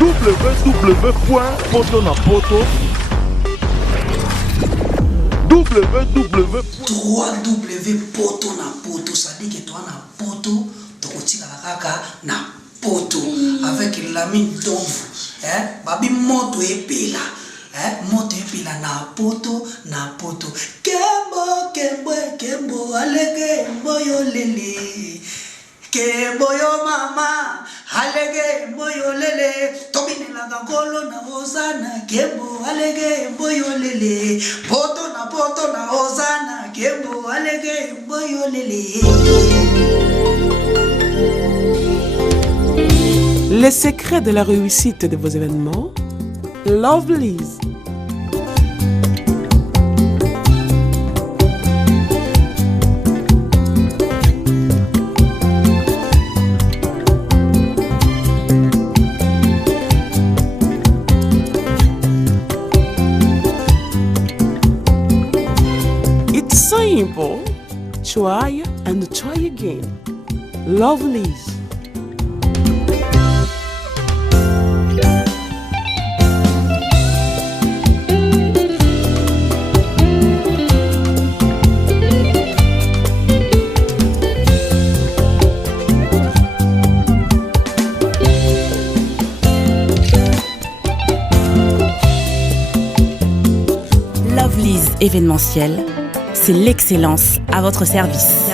www.potonapoto www.potonapoto, ça dit que toi na poto tokotika kaka na poto avec la mine d'ombre babi moto epela moto epela na poto kembo alege mboyo lele kembo yo mama alege mboyo lele tobine la gangolo na ozana kembo alege mboyo lele poto na ozana kembo alege mboyo lele. Les secrets de la réussite de vos événements, Lovelyz. It's simple. Try and try again. Lovelyz. Lovelyz événementiel, c'est l'excellence à votre service.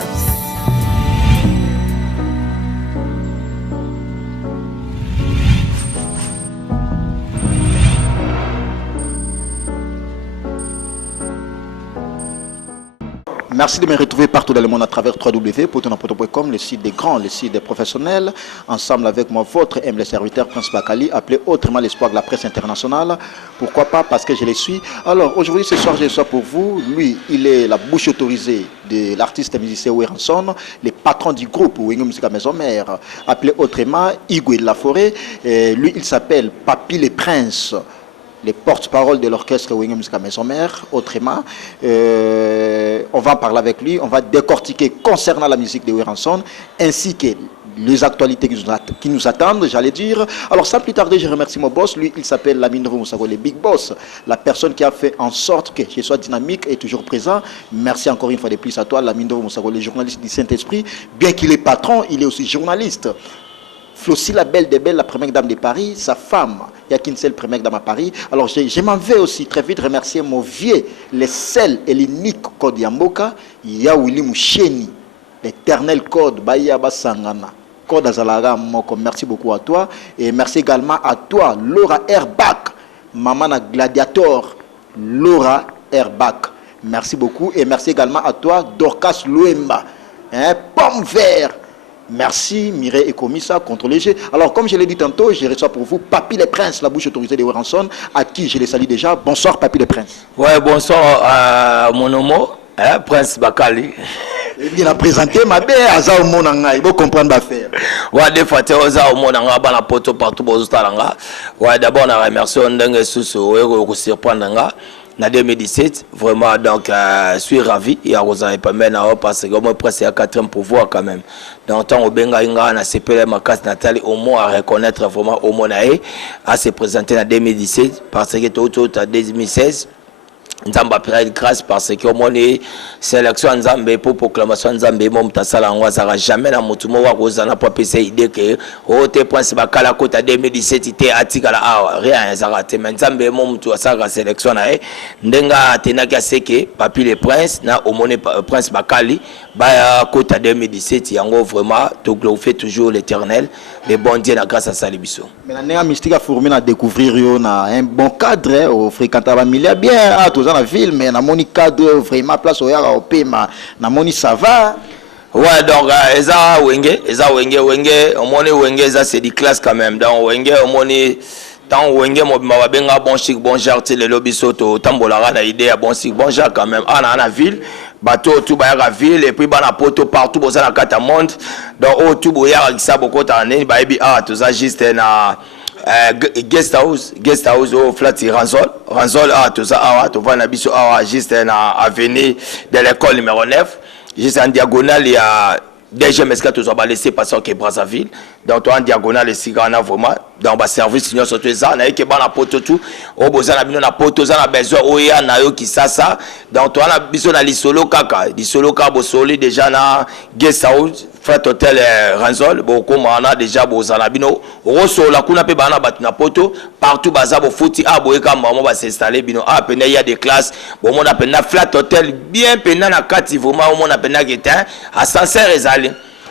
Merci de me retrouver partout dans le monde à travers www.potonapoto.com, le site des grands, le site des professionnels. Ensemble avec moi, votre humble serviteur, Prince Bakali, appelé autrement l'espoir de la presse internationale. Pourquoi pas? Parce que je le suis. Alors, aujourd'hui, ce soir, je reçois pour vous. Lui, il est la bouche autorisée de l'artiste et musicien Weranson, le patron du groupe Wenge Musica Maison Mère, appelé autrement Igwe de la Forêt. Lui, il s'appelle Papy le Prince, les porte-parole de l'orchestre Wenge Musica Maison Mère, autrement. On va en parler avec lui, on va décortiquer concernant la musique de Weranson, ainsi que les actualités qui nous attendent, j'allais dire. Alors sans plus tarder, je remercie mon boss. Lui, il s'appelle Lamine Moussago, le Big Boss, la personne qui a fait en sorte que je sois dynamique et toujours présent. Merci encore une fois de plus à toi, Lamine Moussago, le journaliste du Saint-Esprit. Bien qu'il est patron, il est aussi journaliste. Flossie, la belle des belles, la première dame de Paris, sa femme, il n'y a qu'une seule première dame à Paris. Alors je m'en vais aussi très vite remercier mon vieux, le seul et l'unique code Yamboka, Yaouli Moucheni, l'éternel code Bayaba Sangana, code Azalaga Moko. Merci beaucoup à toi. Et merci également à toi, Laura Airbach, maman na gladiator, Laura Airbach. Merci beaucoup. Et merci également à toi, Dorcas Louemba, pomme vert. Merci Mireille et Komissa, contrôlez. Alors comme je l'ai dit tantôt, je reçois pour vous Papy le Prince, la bouche autorisée de Weranson, à qui je les salue déjà. Bonsoir Papy le Prince. Ouais, bonsoir à mon homo, Prince Bakali. Il a présenté ma belle Aza au Monanga, il faut comprendre l'affaire. Ouais, des fois, tu as au Monanga, bana poto partout, bozustalanga. Ouais, d'abord, on a remercié Ndenge Susu, et surprendre. En 2017, vraiment, donc, je suis ravi. Et à Rosa et Pamela, parce que moi, presque à 4 ans pour voir quand même. Donc, tant au Benga Inga, on a CPL, ma casse Nathalie, au moins à reconnaître vraiment au Monae, à se présenter en 2017, parce que tout en 2016. Nzamba période grâce parce que mon sélection Nzambe pour proclamation Nzambe mon tasala ngwazara jamais na mutumo wa kozana pour pesa idée que au te prince bakala kota 2017 était atikala rien ezarate mais Nzambe mon mutu asaka sélection na ndenga tenaka seke Papy le Prince na omone Prince Bakali ba kota 2017 yango vraiment to glorifier toujours l'Éternel le bon Dieu na grâce à Salibiso. Mais la néa mystique a fourmi à découvrir na un bon cadre au fréquentant la milliard bien à tous dans la ville mais na moni cadre vraiment place au yara au pema na moni ça va. Ouais donc eza wenge omone wenge ça c'est du classe quand même donc wenge omone tant wenge mobima benga bon chic bon genre le lobby soto tambolara na idée à bon chic bon genre quand même na ville bateau tout ba la ville et puis bana poto partout boza na kata monde donc au tout boya ça beaucoup tane ba ebi tout ça juste na guest house au flat ranzol tout ça tu vas na biso juste na avenue de l'école numéro 9 juste en diagonale il y a DG Meska tu vas laisser passer que Brazzaville donc toi en diagonale ici on a vraiment donc ba service nyonso to eza na yeke bana poto tu o bozana bino na poto za na besoin oya na yo kisasa donc to na biso na lisolo kaka bosoli déjà na guest house Frat Hotel Ranzol boko mana déjà bozana bino rosola kuna pe bana batu na poto partout baza bo futi aboyeka mama ba s'installer bino pena il y a des classes bon mon appena Frat Hotel bien pena na kati vraiment mon appena getin à sincère ezali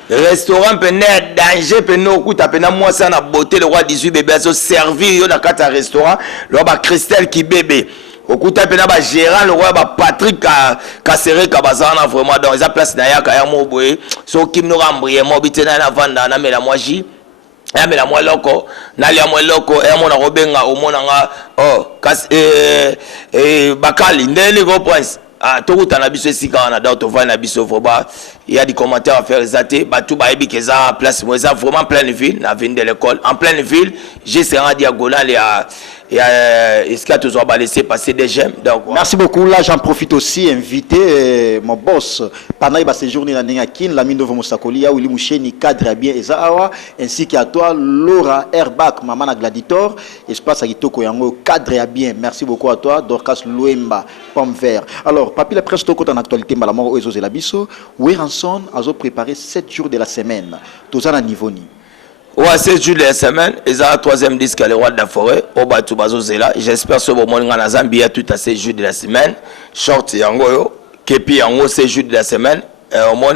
restaurant pena danger pena okuta pena moi ça na beauté le roi 18 bébé so servir yo na kati restaurant le ba Christelle qui bébé okuta pena ba gérant le roi ba Patrick Kasere kabazana vraiment dans les place na ya ka mo boye so kim no rambrie mo bitena na vanda na mela moji ya mela mo loko na lia mo loko e mo na robenga o mona nga bakali ndeli go prince tokuta na biso esika na donc tovana na biso vraiment il y a des commentaires à faire zaté batu ba ebi keza place moi ça vraiment pleine ville na ville de l'école en pleine ville j'ai sera diagonale est-ce que tu vas laisser passer des gemmes donc merci beaucoup là j'en profite aussi inviter mon boss pendant ba séjourner na Nengakin la mine Mosakoli ya Willy Moucheni cadre bien Ezawa ainsi qu'à toi Laura Herbach maman na Gladiator espace kitoko yango cadre bien merci beaucoup à toi Dorcas Loemba pomme vert alors papi la presse toko en actualité malamour ozo la biso Weranson a préparé 7 jours de la semaine tous à niveau ni. Ouais, 7 jours de la semaine, ils ont le 3e disque les rois de la forêt au Batu Bazozela. J'espère que bon moment en Zambie tout à 7 jours de la semaine. Short yango kepi yango 7 jours de la semaine. Au moins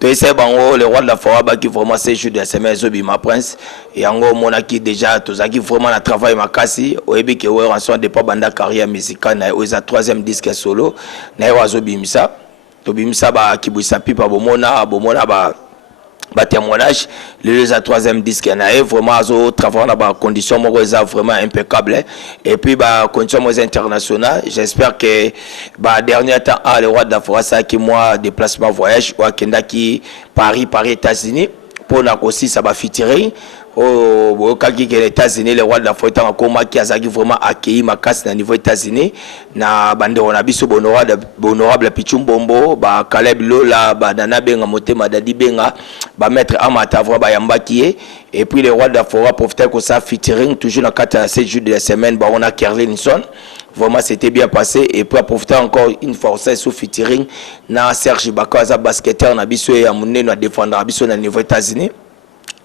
tu essaies bango les rois de la forêt qui vraiment 7 jours de la semaine zobi ma prince et yango monaki déjà tous qui vraiment na travail makasi oyebi ke ouais rançon de pas banda carrière musicale na ils ont 3e disque solo na wazobi misa. Tobimisa ba kibwisa pipa bomona ba témoignage le 3e disque na vraiment azo travailler na ba condition moko vraiment impeccable et puis ba condition moko internationale j'espère que ba dernier temps le roi d'Afrique ça qui moi déplacement voyage ou kenda qui Paris États-Unis pour na aussi ça va featuring au cas qui les États-Unis les rois de la forêt en coma qui a vraiment accueilli ma casse na niveau États-Unis na bande on a biso honorable Pichum Bombo ba Caleb Lola ba Dana Benga Motema Dadi Benga ba maître Amata ba Yamba qui et puis les rois de la forêt profiter que ça featuring toujours dans 7 jours de la semaine ba on a Kerlinson vraiment c'était bien passé et puis profiter encore une force sous featuring na Serge Bakaza basketteur na biso ya munene na défendre biso na niveau États-Unis.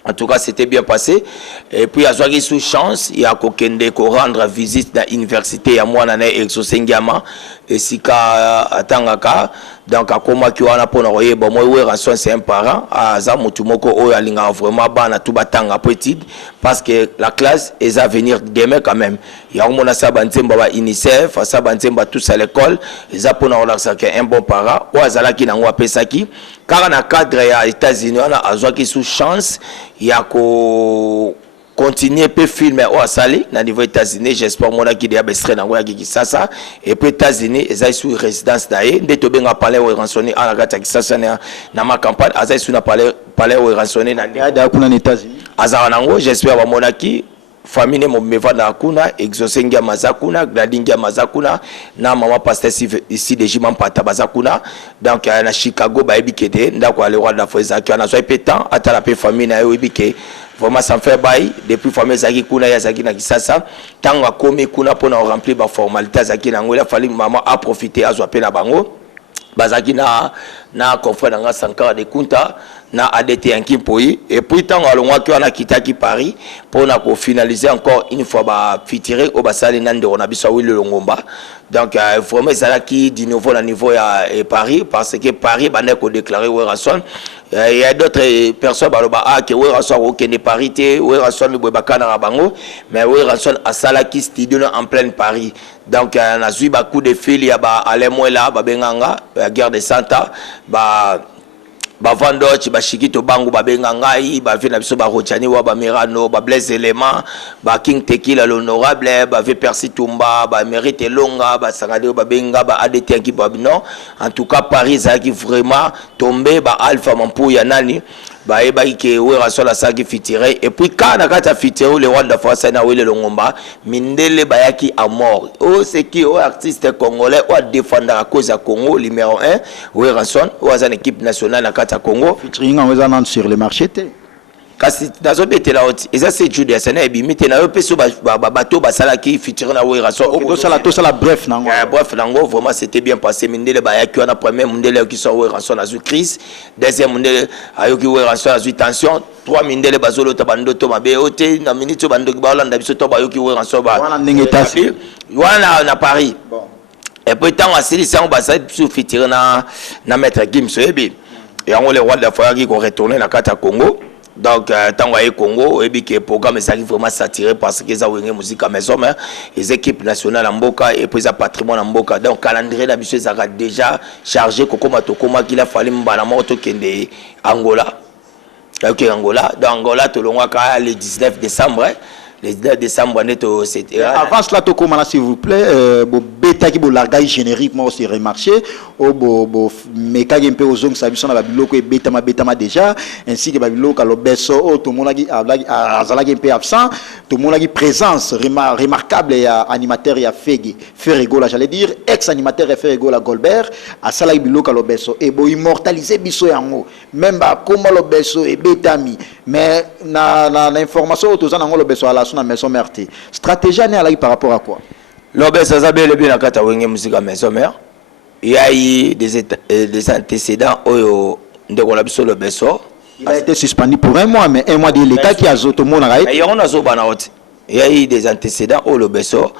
En tout cas, c'était bien passé. Et puis, à Zouagi sous chance, il y a Kokende ko rendre visite dans l'université à moi, nané Exosengama, et Sika Atangaka. Donc, à comment qui wana pour nous bon moi ouais rançon c'est un parent à Zamutumoko o alinga vraiment bana tout batanga petit parce que la classe est à venir demain quand même. Il y a mon asa banzemba ba UNICEF, asa banzemba tous à l'école, ils a pour nous relaxer un bon parent ou azala ki nango apesaki car na cadre ya États-Unis on a Azouagi sous chance il y a ko continuer peut filmer au Asali na niveau États-Unis j'espère mon qui déjà bestrait na ngoya Kisasa et puis États-Unis ils sous résidence d'ailleurs de to benga parler au rançonné à la gata Kisasa na ma campagne azai sous na parler au rançonné na da kuna États-Unis azara nango j'espère mon qui famille mo meva na kuna exosengia mazakuna gradingia mazakuna na mama pasteur ici de Jimam Pata bazakuna donc na Chicago ba ebikete ndako ale roi de la Foisa qui na so pétant ata la famille na yo ebike vraiment ça me fait bail depuis famille zaki kuna ya zaki na Kisasa tanga komi kuna pona remplir ba formalité zaki na ngola fali maman a profiter azwa pe na bango bazaki na confrère nga Sankara de Kunta na ADT Yankimpoyi et puis tant alongwa ki wana kitaki Paris pour na ko finaliser encore une fois ba fitirer au basali nande on a biso Willy Longomba donc vraiment ça qui du nouveau na niveau ya Paris parce que Paris bande ko déclarer Weranson il y a d'autres personnes baloba que Weranson au Kenya parité Weranson bobaka na bango mais Weranson a salaki studio en plein Paris donc na zui ba coup de fil ya ba Alemwela ba benganga guerre de Santa ba Vandoch ba Shikito bangu ba benga ngai ba vina biso ba Rochani wa ba Mirano ba Blaise Element ba King Tequila l'honorable ba ve Percy Tumba ba Mérite Longa ba Sangade ba benga ba ADT qui ba non en tout cas Paris a qui vraiment tombé ba Alpha Mampu ya nani ba eba ke Weranson la saki fitire et puis quand na kata fitire le roi de la France na Willy Longomba mindele ba yaki à mort oh c'est qui oh artiste congolais ou défendre la cause à Congo numéro 1 Weranson ou une équipe nationale na kata Congo featuring en sur le marché kasi nazo betela oti eza c'est Jude Asana ebimite na yo peso bato basala ki featuring na Wera so to sala bref nango bref nango vraiment c'était bien passé mindele ba yaki na premier mindele qui so Wera so na zu crise deuxième mindele ayoki Wera so na zu tension trois mindele bazolo ta bando to mabe ote na minute bando ba landa biso to ba yoki Wera so ba wana ndenge tasi wana na Paris bon et puis tant asili ça on ba ça sur featuring na maître Gimso ebi et on les rois de la foi qui retourner na kata Congo. Donc, tant que Congo, et que le programme est vraiment saturé parce que ça a musique à maison, les équipes nationales en Boka et puis le patrimoine en Boka. Donc, le calendrier d'habitude, ça a déjà chargé Kokoma qu'il a fallu m'banamoto kende Angola. Ok, Angola. Dans Angola, tout le monde le 19 décembre. Le 19 décembre, c'était. Avant cela, s'il vous plaît, bêta qui est largage générique, moi aussi remarqué. Bo meka gempe ozong sabiso na babiloko e bêta déjà ainsi que babiloko lo beso tout le monde a azala gempe absent tout le monde a présence remarquable et animateur ya Ferrego là j'allais dire ex animateur Ferrego la Golbert a sala biloko lo beso et bo immortaliser biso yango même ba comme lo beso e betami mais na information autour na lo beso à la na maison mère stratégie né ala par rapport à quoi lo beso ça bel bien na kata wenge musique à maison mère. Il y a eu des antécédents au Ndegolabiso le Besso. Il a été suspendu pour un mois, mais un mois de l'État qui a zoto mon arrêt. Il y a eu des antécédents au Besso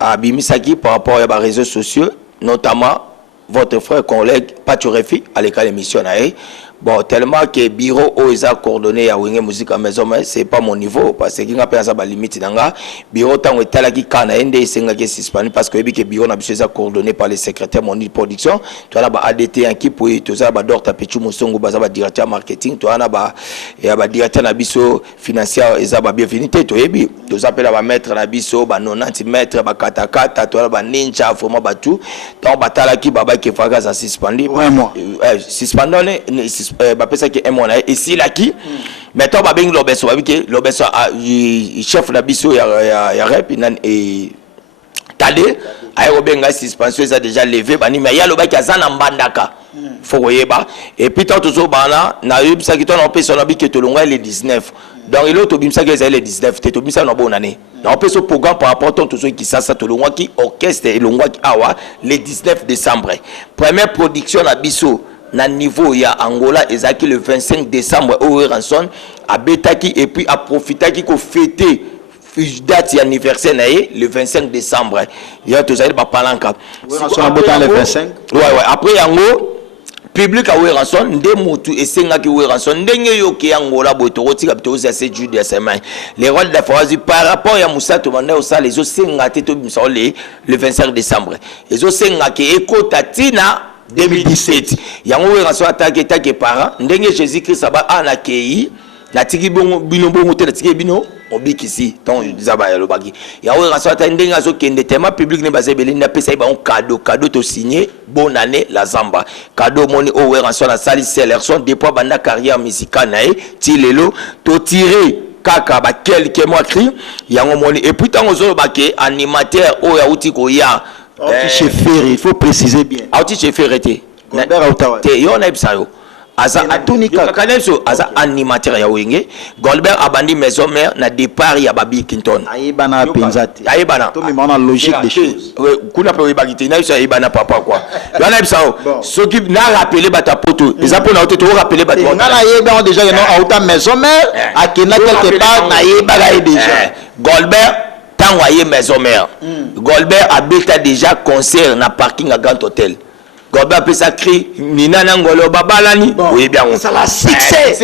à Bimisaki par rapport aux réseaux sociaux, notamment votre frère collègue Paturefi à l'école émission. Bon, tellement que le bureau où a coordonné à Wenge Musique à maison, c'est pas mon niveau parce qu'il n'y a pas de limite. Le bureau tant que tel qui canadien et c'est suspendu parce que le bureau n'a pas coordonné par les secrétaires de production. Tu as ADT en qui pour tout ça, d'or tapichu musongo bazaba directeur marketing, tu as un directeur nabiso financier et ça bienvenue. Tu as tous appels à mettre nabiso, 90 mètres, katakata, tu as ninja, vraiment batu. Donc batala qui baba qui fagas a suspendu. Suspendu bapesa ki emona ici là qui mettons ba beng lobeso babike lobeso chef na biso ya rep et tade ayo benga suspension ça déjà levé bani mais ya lobaki azana mbandaka fokoyeba et puis tant toujours bana na yebisa ki to na pesa na bike to longa le 19 donc il auto bimsa que le 19 te to bimsa na bonne année na pesa programme par rapport tout ce qui ça to longa qui orchestre et longa qui awa le 19 décembre première production na biso na niveau ya Angola ezaki le 25 décembre au ranson a betaki et puis a profitaki ko fêter date anniversaire le 25 décembre il y a tous ba palanka le 25 ouais après yango public a ranson nde mutu esengaki ranson ndenge yo ki Angola botoroti kapito za se Jude Asana les rôles de la phrase par rapport ya Musato manda osa les osengati to bimsa le 25 décembre les osengaki ekota tina 2017 yango we raso attaqué ta ke parents ndenge Jésus Christ aba anakei na tiki bongo bilombo mote na tiki bino obikisi ton zaba ya lobaki yango we raso attaqué ndenge azo kende tema public ne basé belini na pesa ba on cadeau to signé bonne année la zamba cadeau moni o we raso na sali sélection depuis banda carrière musicale na ti lelo to tirer kaka ba quelques mois cri yango moni et puis tant ozo baki animateur o ya uti ko ya il faut préciser bien. Auti chef ferré. Te yo na ibsayo. Aza atunika kanelso aza animateur ya wenge. Golbert abandi maison mère na départ ya Babi Kinton. Ayebana penzati. Ayebana. To mimana logique des choses. Kuna pe bagité na isa ayebana papa quoi. Yo na ibsayo. Ce qui na rappeler bata poto. Les apona auto to rappeler bata. Na yeba déjà non auta maison mère akena quelque part na yeba déjà. Golbert Tanwaye maison mère. Golbert a déjà concert na parking à Grand Hôtel. Golbert a fait ça cri Nina Nangolo Babalani. Oui bien on. Ça la succès.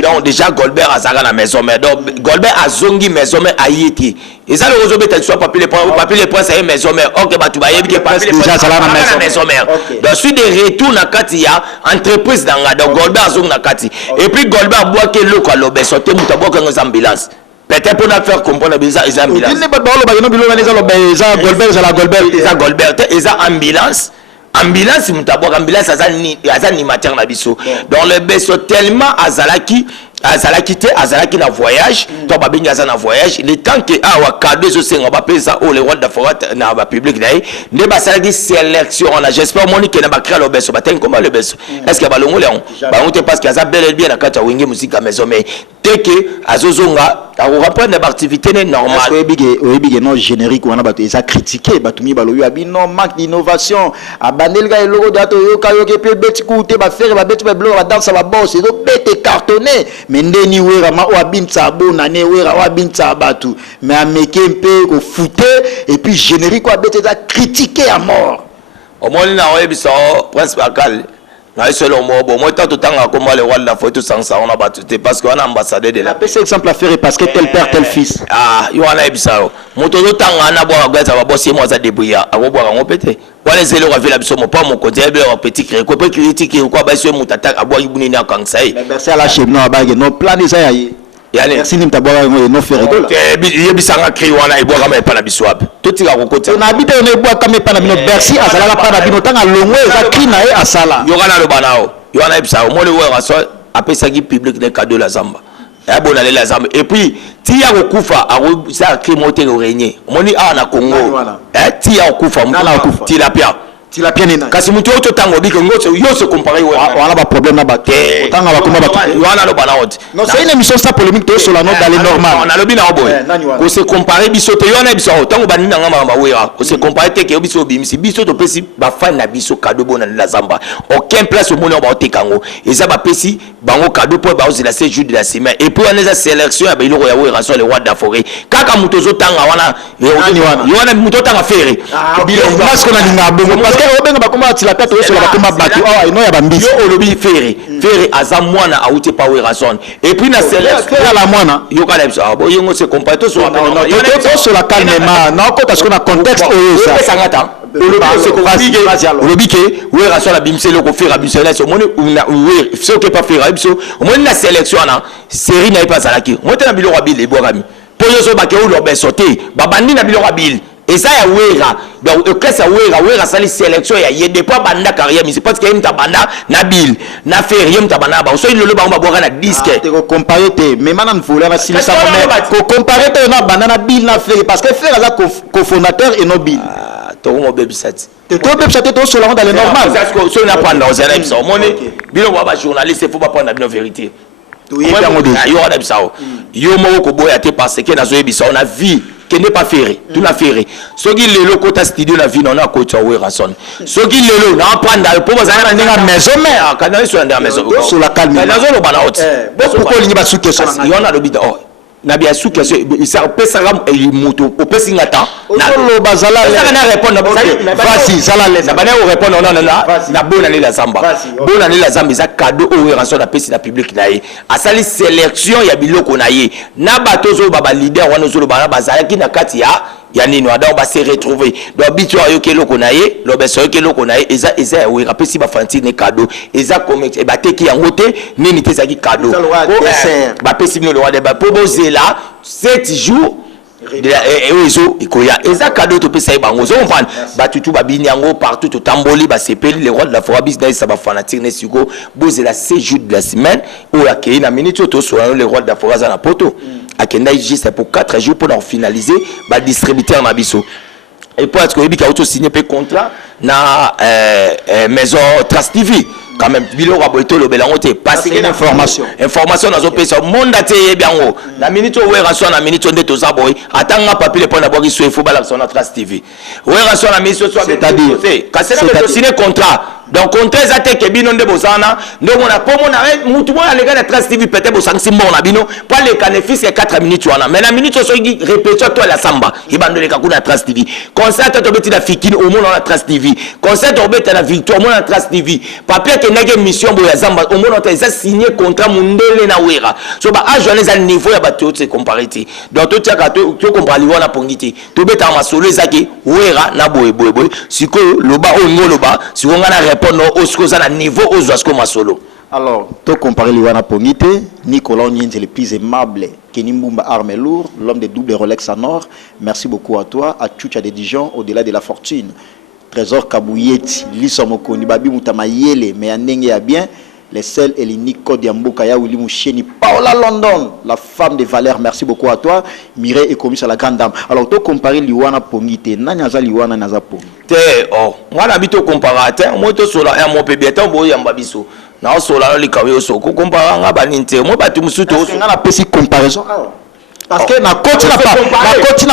Donc déjà Golbert a ça la maison mère. Donc Golbert a zongi maison mère a yéti. Et ça le réseau bête soit papier les points ça maison mère. OK bah tu vas y papier déjà ça la maison mère. Donc suite des retours na Katia entreprise danga donc Golbert a zong na Kati. Et puis Golbert boit que le quoi l'obé sauter muta boit que ambulance. Peut-être pour nous faire comprendre les ambulances. Il n'est pas Golbert, ils ont ambulance. Ambulance, ambulance, animateur na biso. Dans le beso tellement azalaki na voyage, toi babingi azana voyage, le temps que awa cadeau so senga ba pesa o le roi de forêt na ba public dai, ne ba salaki sélection na j'espère monique na ba créer le beso, ba ten comment le beso. Est-ce que ba longo léon? Ba on te parce que ça bel et bien na kata wenge musique à maison mais teke azozonga reprendre l'activité normale. Oui, non générique on a battu ça critiqué batumi baloyo abino manque d'innovation abanelga eloko dato yo kayoke pe beti koute ba faire ba beti ba blo ba danse ba boss et donc bete cartonné mais ndeni wera ma o abinta bona ne wera o abinta batu mais ameke mpe ko fouté et puis générique o beti ça critiqué à mort. Au moins na oyebiso prince bakal na solo mo bon moi tant tanga comme le roi de la photo sans ça on a battu parce qu'on a ambassadeur de la paix exemple à faire parce que tel père tel fils yo ana ebisa moto tanga na boa gaza ba bossi moi za débrouiller a boa ngo pété wala zelo ka vela biso mo pas mon côté be petit cré ko pe critique ko ba so mutata a boa ibuni na kangsai merci à la chef non ba no plan ça yaye yani merci nim taboa ngo no faire rigolo yebisa nga cri wana iboa kama pa na biso ape totika ko côté on habite on eboa kama pa na bino merci azala pa na bino tanga longo eza kina e asala yo kana lo banao yo ana ebisa mo le wa so apesa ki public de cadeau la zamba ya bona le la zamba et puis ti ya kokufa a ça cri monter au régner moni a na Congo ti ya kokufa ti la pia ti la pienne kasi mutu oto tango biko ngoto yo se comparer on a pas problème na bato tanga ba komba bato yo ana lo banao non c'est une émission ça polémique to sur la note d'aller normal on a lo bina boy ko se comparer biso te yo na biso tango ba nina ngama ba wera ko se comparer te ke biso bimisi biso to pesi ba fan na biso cadeau bona la zamba aucun place au monde ba tekango et ça ba pesi bango cadeau pour ba osila ce jour de la semaine et pour on sélection ya ba iloko ya wera sur le roi d'Afrique kaka muto zo tanga wana yo wana muto tanga fere parce qu'on a linga bongo parce que obenga bakoma tila tata so la bakoma batu ah ino ya bambisi yo olobi fere aza mwana auti pa wera son et puis na sélection la mwana yo kala biso bo yongo se comparer to so sur la calmement na ko parce qu'on a contexte oyo ça sangata olobi ke wera so la bimselo ko fera bimselo so moni una we so ke pa fera biso moni na sélection na série na pas salaki moni na biloko bile boakami po yo so ba ke o lo be sauter babandi na biloko bile et ça ya wera donc que ça wera sali sélection ya yede pas banda carrière mais c'est parce que yem tabanda na bil na ferie tabana ba so il le ba boka na disque te ko comparer te mais manam voler na sili ça ko comparer te na banda na bil na ferie parce que faire la cofondateur et no bil to mo baby set te to baby set to sur la dans le normal parce que so na prendre on sera ça moni bilo ba journaliste faut pas prendre la vérité yo na bisao yo mo ko boya te parce que na zo ebisa on a vie qui n'est pas ferré tout na ferré ce qui le kota studio la vie on a ko twa werason ce qui le na prendre le pour ça na ndinga maison mais kana so ndinga maison sur la calme na zo lo bana hot pourquoi lingi ba suke so yo na lo bida oh na bien suke so ça pesa ram e moto o pesi ngata na lo bazala na répondre vas-y sala les na bana o répondre na bona la zamba bona la zamba za cadeau o werason na pesi na public na ye asali sélection ya biloko na ye na bato zo baba leader wana zo lo bana bazala ki na kati ya nini wada ba se retrouver donc bitu ayo ke loko na ye lo beso ke loko na ye eza we rapesi ba fantine cadeau eza comme e ba teki yango te nini te zaki cadeau ba pesi no le wada ba pobozela 7 jours ezo ikoya eza cadeau to pesa bango zo comprendre ba tutu ba binyango partout to tamboli ba sepeli les rois de la forêt business ça ba fanatique ne siko bozela 7 jours de la semaine ou akei na minute to so les rois de la forêt na poto akenda juste pour 4 jours pour leur finaliser ba distributeur na biso et pour être que bika auto signer pe contrat na maison Trust TV quand même bilo raboto lo belango te parce que information na zo pesa monde ate yebiango na minute wera so na minute nde to zaboy atanga papier pour na boki so ifo bala so na Trust TV wera so na minute so c'est-à-dire kasela be signer contrat donc contrat ezate ke bino nde bozana ndongo na pomo na mutu mo alega na Trust TV peut-être bo sanksi mo na bino pour les bénéfices 4 minutes wana mais na minute so répétition toi la samba ibando le kakuna Trust TV concert to beti na fikini au monde na Trust TV concert to beti na victoire mo na Trust TV papier ke nage mission bo ya zamba au monde to eza signé contrat mundele na wera so ba ajourner za niveau ya bato te comparité donc to tiaka to comparer wana pongiti to beta ma solo ezaki wera na boy siko loba o ngoloba siko ngana répondre au sikoza na niveau aux asko masolo. Alors, to comparer Liwana Pongite, Nicolas Onyenze le plus aimable, Kenny Mbumba arme lourd, l'homme des doubles Rolex en or. Merci beaucoup à toi, à Tchoucha de Dijon, au-delà de la fortune. Trésor Kabouyeti, Lissomokoni, Babi Moutamayele, mais Anenge a bien, les seuls et l'unique code Yambokaya, Willy Moucheni, Paola London, la femme de valeur. Merci beaucoup à toi, Mireille et commis à la grande dame. Alors, to comparer Liwana Pongite, Nanyaza Liwana Naza Pongite. Moi, j'habite au comparateur, moi, je suis là, mon bébé, je suis là, na osola le kawe soko compara nga baninte moi batu musuto nga na pesi comparaison parce que na coach n'a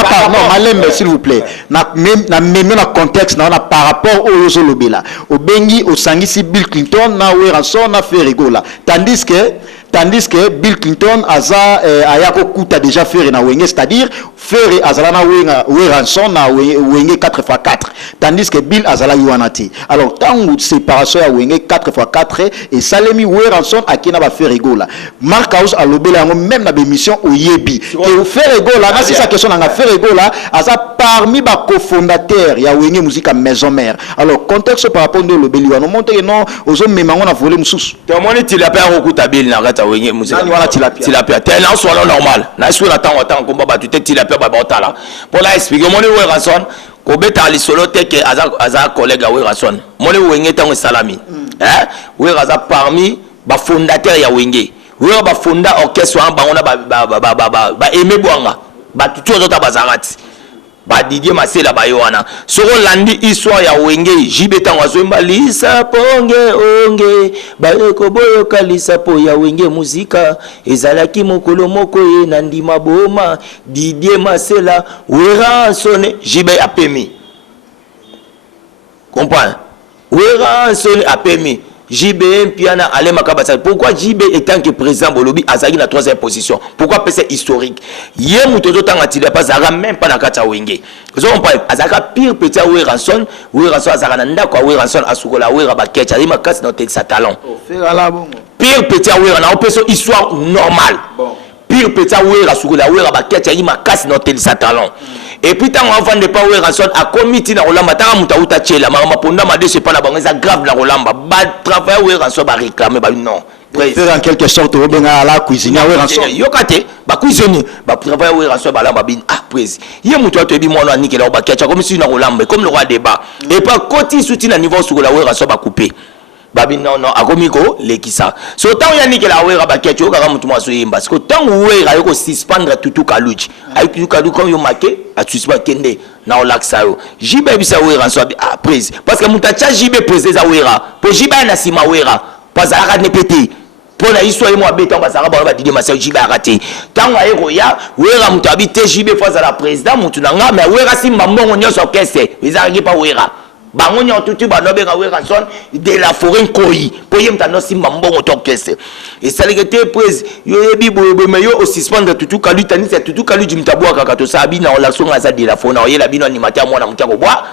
pas non malembe s'il vous plaît na même na contexte na par rapport au Yozolobela au Bengi au Sangisi Bill Clinton na Weranson na fait rigola tandis que Bill Clinton aza ayako kuta déjà faire na wenge c'est-à-dire faire azala na Weranson na wenge 4x4 tandis que Bill azala yuanati alors tangu séparation ya wenge 4x4 et Salemi Weranson akina ba faire rigola Mark House a lobela même na émission au Yebi et faire rigola na c'est sa question na faire rigola aza parmi ba cofondateur ya wenge musique maison mère alors contexte par rapport au lobeli wana monte non ozo memango na voler mususu témoigner il a pas okuta Bill na wenge musique tilapia tellement soit normal na sur la temps combat battu tilapia ba botala pour la expliquer mon Weranson ko beta li solo te que aza collègue à Weranson mon wenge tango salami Weraza parmi ba fondateur ya wenge Wera ba fonda orchestre en bango na ba aimé boanga ba tout autres bazarati ba Didier Masela ba yoana soko landi histoire ya wenge jibeta ngwazomba lisa ponge onge ba ko boyo kalisa po ya wenge muzika ezalaki mokolo moko ye na ndima boma Didier Masela Weranson jibe apemi comprends Weranson apemi JB Piana Alain Makabasa. Pourquoi JB étant que président Bolobi Azagi na troisième position? Pourquoi c'est historique? Yé Moutozo Tangatile pas Zara même pas na Kacha Wenge. Vous on parle Azaka pire petit Weranson Azara nanda kwa Weranson asukola Wera Bakecha ali makasi na sa talent. Pire petit Wera na opeso histoire normale. Pire petit Wera asukola Wera Bakecha ali makasi na sa talent. Et puis tant on vend pas Weranson a comité na Rolamba tant muta uta chela mama ponda ma de c'est pas la banque ça grave la Rolamba ba travail Weranson ba réclamer ba non faire en quelque sorte au benga la cuisine Weranson yokate ba cuisine ba travail Weranson ba la ba bin ah prise ye muta to bi mona nikela ba kecha comme si na Rolamba comme le roi débat et pas côté soutien à niveau sur la Weranson ba couper babi non akomiko lekisa so tant ya nikela Wera ba kecha okaka mutu maso yimba parce que tant Wera yoko suspendre tutu kaluji ay tutu kalu comme yo marqué a suspendre kende na olaksa yo jibe bisa Weranson ah prise parce que mutacha jibe président Wera pour jibe na sima Wera pas à ne péter pour la histoire moi béton parce que ba Didier Masela jibe arrêté tant ayeko ya Wera mutabi te jibe face à la président mutu nanga mais Wera simba mbongo nyoso kese bizarre pas Wera bango nyotutu banobe ka Weranson de la forêt koi pour yem tano simba mbongo tokese et ça legete prise yo yebi bobe mais yo aussi suspendre tutu kalu tani c'est tutu kalu jimtabwa kaka to sabi na olakso ngaza de la forêt na yela bino animateur mwana mutya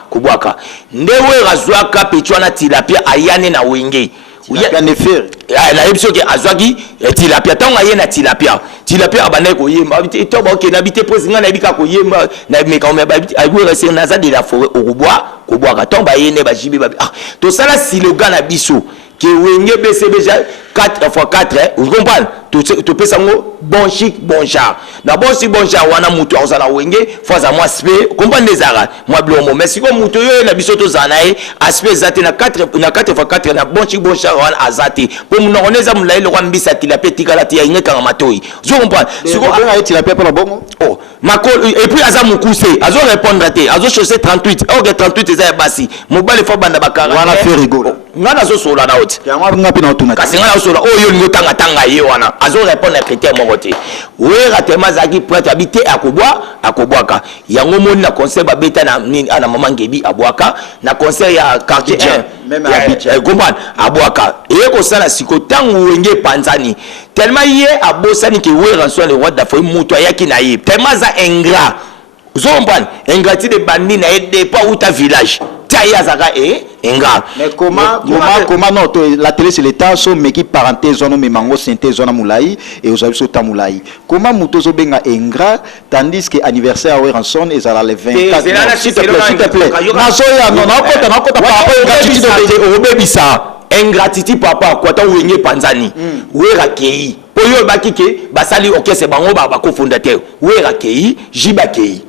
kubwaka nde Werazwa ka petwana tilapia ayane na wenge tilapia ne faire na yebso ke azwaki tilapia tanga yena tilapia abane ko yemba to ba ke na bite prise ngana bika ko yemba na meka o meba Weranson na za de la forêt kubwaka tomba yene ba jibe ba ah to sala slogan na biso que wenge BCB 4x4 vous comprenez tu peux sango bon chic bon char na bon chic bon char wana mutu azala wenge fois à moi spé comprendre les ara moi blomo mais si comme mutu yo na biso to zana e aspect zate na 4x4 na bon chic bon char wana azate pour nous oneza mulai le kwambisa tilapia tikalati ya ingeka matoi vous comprenez si ko a tilapia pour bongo oh makol et puis aza mukuse azo répondre te azo chausser 38 ok 38 eza basi mobile fo banda bakara wana fait rigolo ngana zo sola na oti ya ngwa ngapi na otuna kasi ngana sola oyo lingo tanga ye wana azo répondre critère moko te Wera tema zaki prêtre habité akobwaka yango moni na concert ba beta na ana mama ngebi abwaka na concert ya quartier même à Goman abwaka et ko sala siko tangu wenge panzani tellement ye abosani ke Weranson le roi d'Afrique muto yaki na ye tellement za ingrat zomban ingratitude de bandi na de pas ou ta village mais comment non la télé c'est l'état so meki parenthèse ono memango synthèse ona mulai et aux avis ta mulai comment mutozo benga ingrat tandis que anniversaire Weranson est à le 24 s'il te plaît nazoya non nakota par rapport ingratitude de obebisa ingratitude papa quoi tant wenge panzani Wera kei poyo bakike basali orchestre bango ba cofondateur Wera kei jiba kei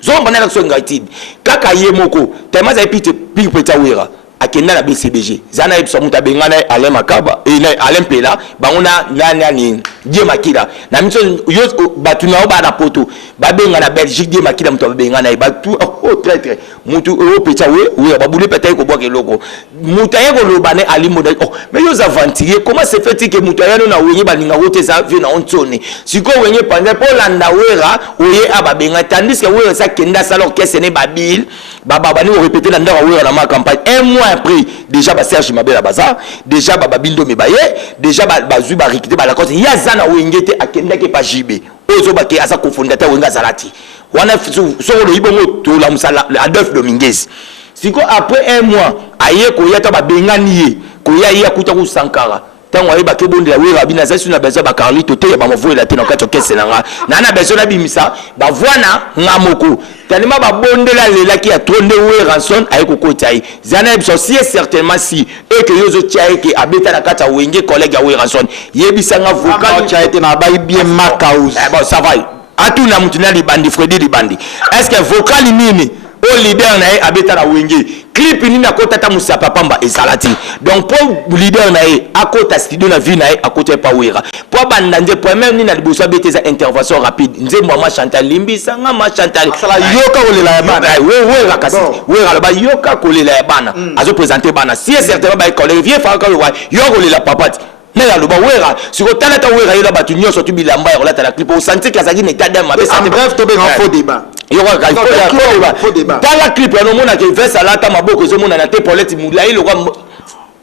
zomba na so ngratitude kaka ye moko tellement za epite pire petit Wera akenda na BCBG zana epso muta bengana Alain Makaba et Alain Pela bangona nani Die Makila na miso yo batuna ba na poto ba benga na Belgique Die Makila muta bengana batu oh très très mutu o peta oui ba boule peta ko boka eloko mutaye ko lobane ali modèle oh mais yo aventurier comment se fait que mutaye na wenye balinga wote ça vient na ontone siko wenye panda pour landa wera oye ababenga tandis que wera ça kenda salon que ce n'est babil baba bani o répéter landa wera na ma campagne un mois après déjà ba Serge Mabela baza déjà baba bindo mebaye déjà bazui ba rikité ba la cause ya zana wengete akenda ke pa jibe ozo ba ke asa ko fondateur wenga zalati wana soko ibongo to la musala Adolphe Dominguez siko après un mois aye ko yata ba bengani ye ko ya kuta ku Sankara tango ayeba ke bonde la wera bina zasu na bezo ba Carlito te ba mavo la te na kato kese nanga na bezo na bimisa ba voana ngamoko tellement ba bonde la lela ki a tronde Weranson aye ko kotai zana ebso si certainement si et que yozo tiaye ke abeta na kata wenge collègue ya Weranson yebisa nga vocal tiaye te na ba bien Marcaus bon ça va atuna mutuna libandi Freddy libandi est-ce que vocal nini au leader na abeta na wenge clip ni na kota ta musapa pamba ezalati donc pour leader na akota studio na vie na akota pa wera pour bandande pour même ni na liboso abeta za intervention rapide nze moi Chantal limbi sanga ma Chantal sala yoka olela ya bana we rakasi we ba yoka kolela ya bana azo présenter bana si certainement ba collègue vie fa ka yoka olela papati mais là le ba wera si ko tala ta wera yola batu nyoso tu bilamba ya la clip au sentir que ça qui n'est pas d'un mabe en bref to be un faux débat il faut débat dans la clip on mona que verse la ta maboko zo mona na te polette moulai le roi.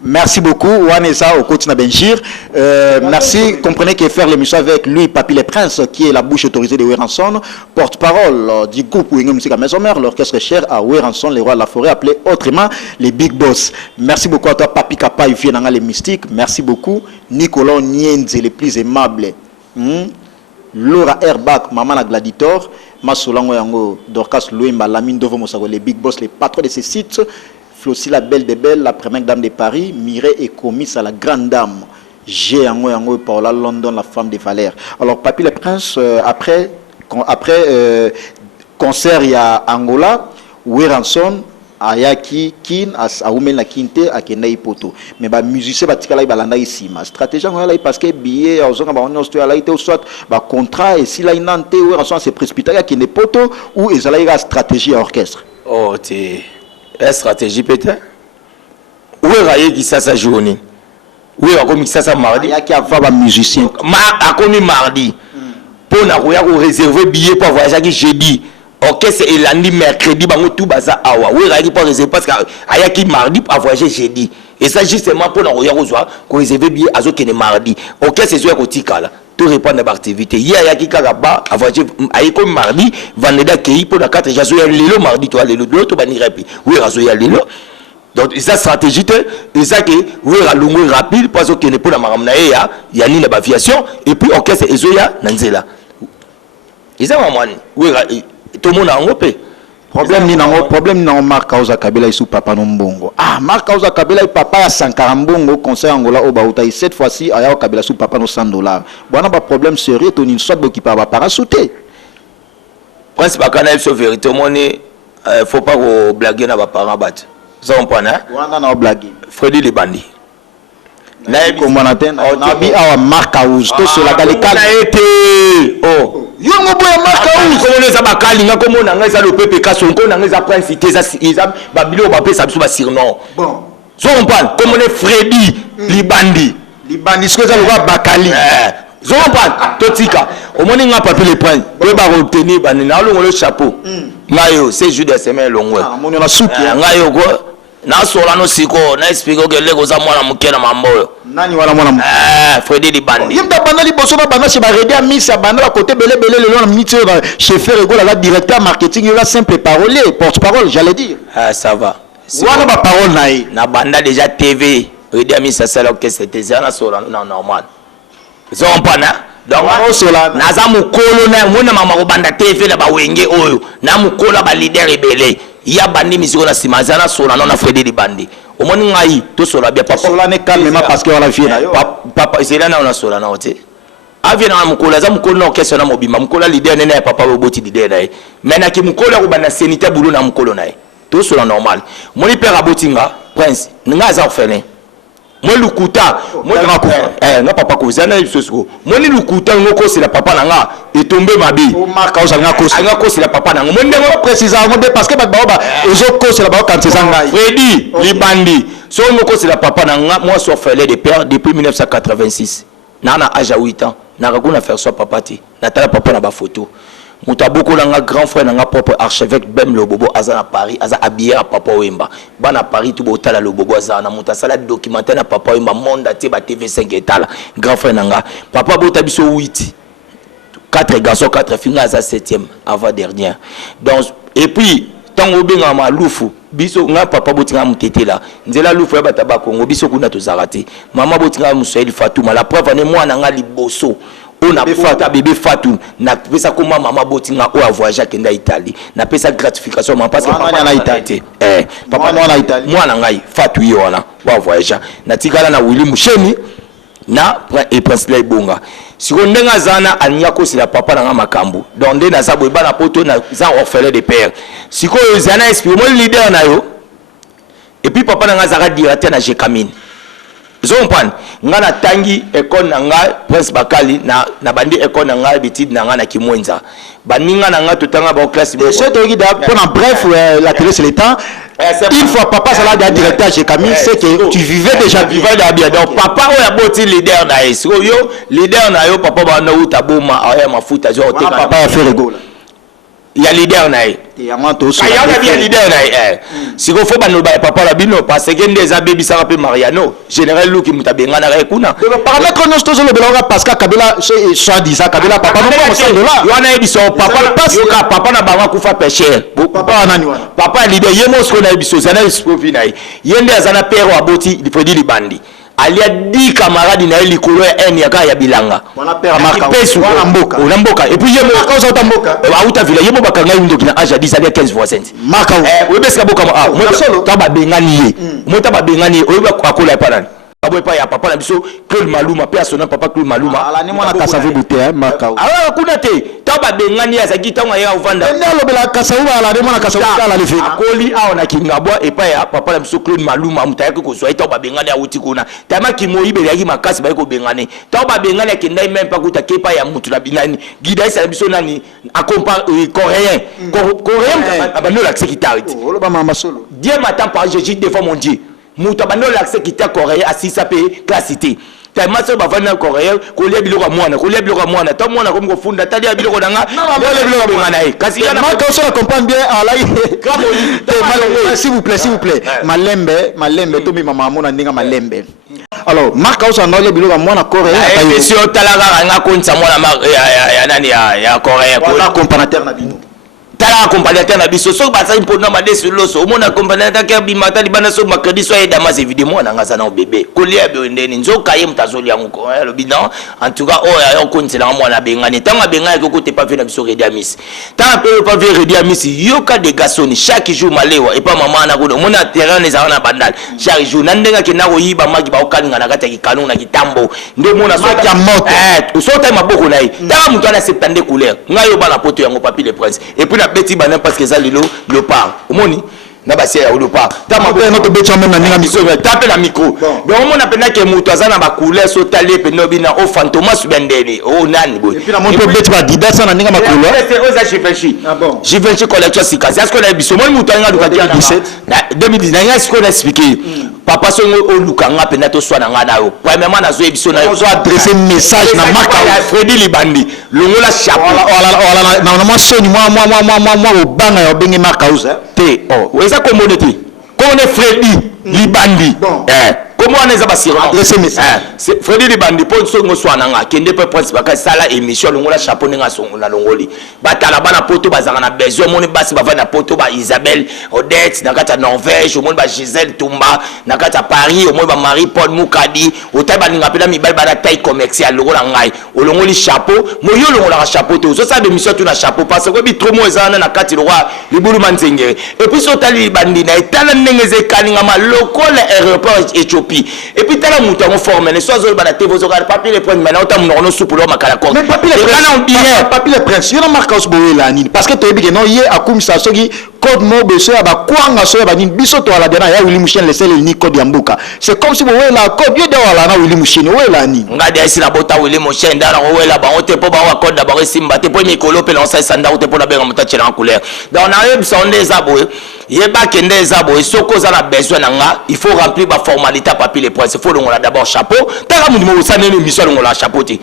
Merci beaucoup, Wanesa au côté de Benjir. Merci. Comprenez que faire l'émission avec lui, Papy Les Princes, qui est la bouche autorisée de Weranson, porte-parole du groupe Ouingo Musique à Maison-Mère, l'orchestre cher à Weranson, les rois de la forêt, appelé autrement les Big Boss. Merci beaucoup à toi, Papi Kapa, il vient dans les mystiques. Merci beaucoup. Nicolas Nienze, les plus aimables. Laura Herbach, Maman la Gladiator, Masolango Yango, Dorcas Louimba, Lamine Dovo Mosago, les Big Boss, les patrons de ces sites. Flossie la belle des belles, la première dame de Paris, Mireille et commis à la grande dame. J'ai Yango Paola London, la femme des Valères. Alors, Papy le Prince, après concert, il y a Angola, Weranson, Ayaki, Kin, Aoumen la Kinte, Akena Ipoto. Mais les musiciens, ils balanda ici. Ma stratégie, parce que billet, soit contrat, et si là, il Weranson s'est précipité, il y a Kine Poto, ou ils ont une stratégie à orchestre. Oh, t'es. La stratégie peut-être où est qui ça journée où est comme ça mardi il y a qui a va musicien a connu mardi pour na réserver billet pour voyager qui jeudi orchestre et lundi mercredi bango tout baza awa où est pour réserver parce que il y a qui mardi pour voyager jeudi et ça justement pour na ko réserver billet azo kene mardi orchestre c'est ko tikala tout répondre à l'activité hier il y a qui kagaba a voyager ayi comme mardi vendredi accueilli pour la 4 jours le mardi toi le l'autre bani rapide oui razo ya lelo donc ça stratégie et ça que oui longue rapide parce que ne pour la maramna ya ni la aviation et puis orchestre ezoya nanzela isa mamani oui tout le monde a ngopé problème ni nango Marc Kauza Kabila isu papa no mbongo Marc Kauza Kabila et papa ya 140 mbongo conseil Angola au Bauta cette fois-ci aya Kabila sous papa no $100 bon ba problème sérieux to ni soit qui pa ba parasouté principe kana il vérité monné faut pas ko blaguer na ba parents bat ça on prend hein wana na blaguer Freddy Libandi na comme on attend na bi awa Marc Kauza to cela dans les cas été oh yongo boya Marc Kauza comme les abakali nga comme on nga za le PPK sonko na nga za principe za isa babilo ba pesa biso ba surnom bon so on parle comme on est Freddy Libandi ce que ça le va bakali so on parle totika au moins nga papier les points ko ba retenir ba na longo le chapeau ngayo c'est juste des semaines longo mon na souki ngayo ko na sola no siko na explique que lego za mwana mukena mamboyo nani wala mwana Freddy Libandi yimta bana liboso na bana chez ba redia misa bana ba côté belé le long minute chef Rego la directeur marketing la simple parolier porte-parole j'allais dire ça va wana ba parole na banda déjà TV redia misa ça que c'était ça na sola non normal ils ont pas na donc na za mukolo na mona mama ko banda TV la ba wenge oyo na mukolo ba leader rebelle ya bandi misiko na simaza na sola non na Freddy Libandi au moins ngai to sola bien papa sola ne calmement parce que wala vie na papa c'est là na sola na ote avia na mukolo za mukolo na okesa na mobima mukolo leader nene ya papa boboti leader na mais na ki mukolo ko bana senita bulu na mukolo na to sola normal moni père abotinga prince nga za orphelin moi lukuta moi nga papa kozana biso moi ni lukuta ngoko c'est la papa nanga et tombé mabi o marka o sanga ko nga ko c'est la papa nanga moi ndenge précisément parce que ba ezo ko c'est la ba quand c'est sanga Freddy libandi so ngoko c'est la papa nanga moi so fallait de père depuis 1986 nana âge à 8 ans nanga ko na faire so papa ti na tala papa na ba photo Mutaboko nanga grand frère nanga propre archevêque Bem Lobobo aza na Paris aza habillé à papa Wemba bana Paris tout botala Lobobo aza na mutasala documentaire na papa Wemba monde ate ba TV5 etala grand frère nanga papa bota biso 8 4 garçons 4 filles aza 7e avant dernière donc et puis tango benga ma lufu biso nga papa botinga mutete la nzela lufu ya bataba Kongo biso kuna tozarate mama botinga Musaïd Fatouma la preuve ane mwana nga liboso on a fait bébé Fatou na pesa comme maman botinga o a voyagé kenda Italie na pesa gratification parce que papa na Italie papa na Italie moi na ngai Fatou yona wa voyagé na tikala na Willy Musheni na et Prince Lay Bonga si on ndenga zana anya ko c'est la papa na makambo donc nde na za boyeba na poto na za orphelin de père si ko zana esprit mo leader na yo et puis papa na za directeur na Jekamine Zompan ngana tangi ekon nanga Prince Bakali na bandi ekon nanga bitid nanga na Kimwenza baninga nanga tutanga ba classe de ce togi da pendant bref la télé c'est le temps une fois papa sala da directeur chez Camille c'est que tu vivais déjà bien donc papa o ya boti leader na eso yo leader na yo papa ba na utaboma aya mafuta zo te papa a fait rigolo il y a leader na e ya manto so ya bien leader na e si ko fo ba no ba papa la bino parce que ndeza baby ça rappelle Mariano général Luki mutabenga na kuna paramètre non stozo le belonga parce que Kabila soit dit ça Kabila papa non pas ça là yo na ebiso papa yo ka papa na banga kufa pécher papa nani wana papa leader yemo sko na ebiso zana esprofi na yende azana père wa boti Freddy Libandi alia 10 camarades na likolo ya en yaka ya bilanga wana père marka wana mboka et puis yemo ka uta mboka auta villa yemo bakanga ndo kina âge 10 alia 15% marka webeska boka mo taba bengani ye mo taba bengani oyeba akola pa nani abo pa ya papa na biso Claude Maluma pe asona papa Claude Maluma ala ni mwana kasavu bute marka ala kuna te taba bengani ya zaki tanga ya uvanda ndio lobela kasavu ala ni mwana kasavu ala lefe akoli aona kingabwa e pa ya papa na biso Claude Maluma mutayaki ko so taba bengani ya uti kuna tama kimoyibe yaki makasi ba ko bengani taba bengani ya kindai même pas kuta kepa ya mutu na binani gida isa biso nani accompagne coréen abano l'accès qui t'arrête oloba mama solo Dieu m'attend par Jésus devant mon Dieu mutabano l'accès qui t'a coréen assisa pe classité tellement ça va venir coréen ko lia biloko mwana ta mwana comme ko funda ta lia biloko nanga biloko bengana kasi yana marka so comprendre bien ala s'il vous plaît malembe to mi mama mona ndinga malembe alors marka so no lia biloko mwana coréen et si on talaga nga konza mwana ya nani ya coréen ko comparateur na bino tala comparateur na biso so ba sa impona madesi loso o mona comparateur ka bimata libana so makadi so eda mas évidemment na ngasa na bébé ko lia be ndeni nzoka ye mtazoli yango ko lo bidan en tout cas o ya konzela mwana bengani tanga bengani ko te pas fait na biso Rediamis tanga pe pas fait Rediamis yoka de gasoni chaque jour malewa et pas maman na ko mona terrain les ana bandal chaque jour nandenga ke na ko yiba magi ba okalinga na kata ki kanuna na kitambo nde mona so ya moto so ta maboko na ye tanga mutu ana 70 couleurs ngayo bana poto yango papi le prince et puis beti banan parce que ça le part omoni na basia ya le part ta maboko notre beti amena na ninga micro tape na micro donc omona pena ke mutu azana ba couleur so tali pe no bina o fantomas bendeni o nani boy et puis na monto beti ba didasa na ninga makolo c'est oza chifenchi chifenchi collection sikasi est-ce que na biso mo mutu anga duka 2019 est-ce qu'on a expliqué papa songo o lukanga pena to swana nga na yo premièrement na zo ebiso na yo zo adresser message na marka Freddy Libandi longola chapeau na moi soni moi obanga ya bengi marka uza te oh eza komone te komone Freddy Libandi comment on est basir adresser message c'est Freddy Libandi po songo swana nga kende pe prince baka sala émission longola chapeau nga songo na longoli batala bana poto bazanga na besoin moni basi bava na poto ba Isabelle Odette na kata Norvège moni ba Gisèle Tumba na kata Paris moni ba Marie Paul Mukadi otaba ninga pela mibal bana taille commerciale longola ngai olongoli chapeau moyo longola chapeau te so sa émission tu na chapeau parce que bi trop mo ezana na kati roi libulu manzengere et puis so tali bandi na etala nengeze kaninga malokole aéroport Éthiopie et puis tala mutu en forme les soirs bana te vos regarder papier les prendre maintenant ta mnono soupe lo makala ko mais papier le prince yo na marka os boye la nini parce que to ebi que non ye akumisa soki code mobile so ya ba kwanga so ya ba ni biso to ala dena ya Willy Mouchen laisser le ni code yambuka c'est comme si vous voyez la code yo de wala na Willy Mouchen wela ni ngadi asi na bota Willy Mouchen ndana wela ba ote po ba wa code ba simba te po mikolo pe lancer sanda ote po na benga mutache na couleur donc na yeb sonde zabo yeba kende zabo soko za na besoin nanga il faut remplir ba formalité papier les points il faut longola d'abord chapeau taka mundi mo sa nene mission longola chapeau ti